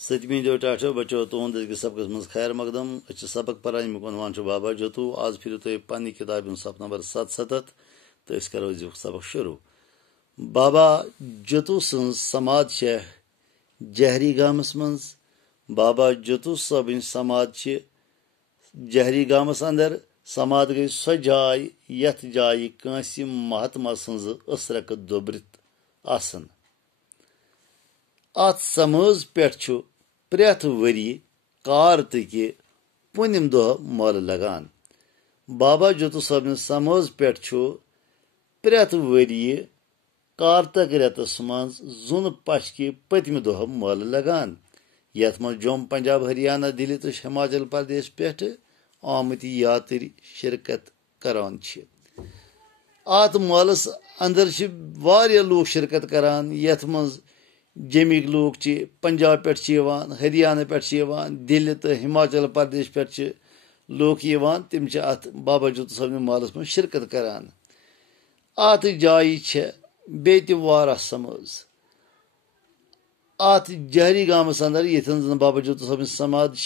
सतमी जो टाठो बचो तुंद सबक मज खैर मकदम सबक पान अमुक उनवान बाबा जतू आज फिर तुम पन्नी किताब सफ नंबर 77 तो करो सबक शुरू। बाबा जतू सं समाध जहरी गामस मज बाबा जतू सब समाध जहरी गामस अंदर समाध गई सो जाय यथ जाय कंस महात्मा सज असरक दोबरित आसन। अत समझ पे प्रेथ वरी कार्तिक पुनिम दह मोल लगान। बाबा जतू सब समझ पे प्रेथ वरी कार्तक रेतस मज जुन पश पतम दह मोल लगान। यथ मज जम्मू पंजाब हरियाणा दिल्ली तो हिमाचल प्रदेश पे आमत यात्री शिरकत करान। अत मोलस अंदर वारिया लोग शिरकत करान यथ मज जमिक लोग पंजाब पे हरियाणा पे दिल्ली तो हिमाचल प्रदेश पे लोग तम अत बाबा जतू सब मोलस में शिरकत करान। अत जाय बे वारा समझ अत जहरी गामस अंदर यथन जन बाबा जतू सब समाध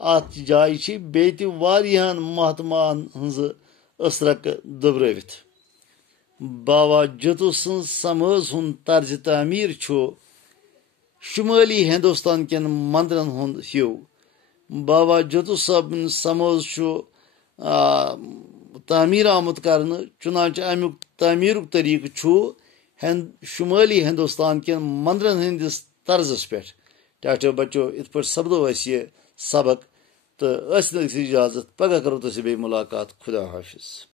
अत जाय बे वारियान महात्मा हज असरक दुबरवित। बाबा जतू सं समझ हुन तर्ज तामीर शुमाली हिंदुस्तान कन मंदिरन हुंद हिव। बाबा जतू सब समझ तामीर आमुत कर चुनाच अमुक तामीर तरीक शुमाली हिंदुस्तान कन मंदिरन हंदिस तर्जस पे। टाटो बच्चो इत पे सपदो यह सबक तो इजाजत पगह करो तुझे बे मुलाकात। खुदा हाफिज।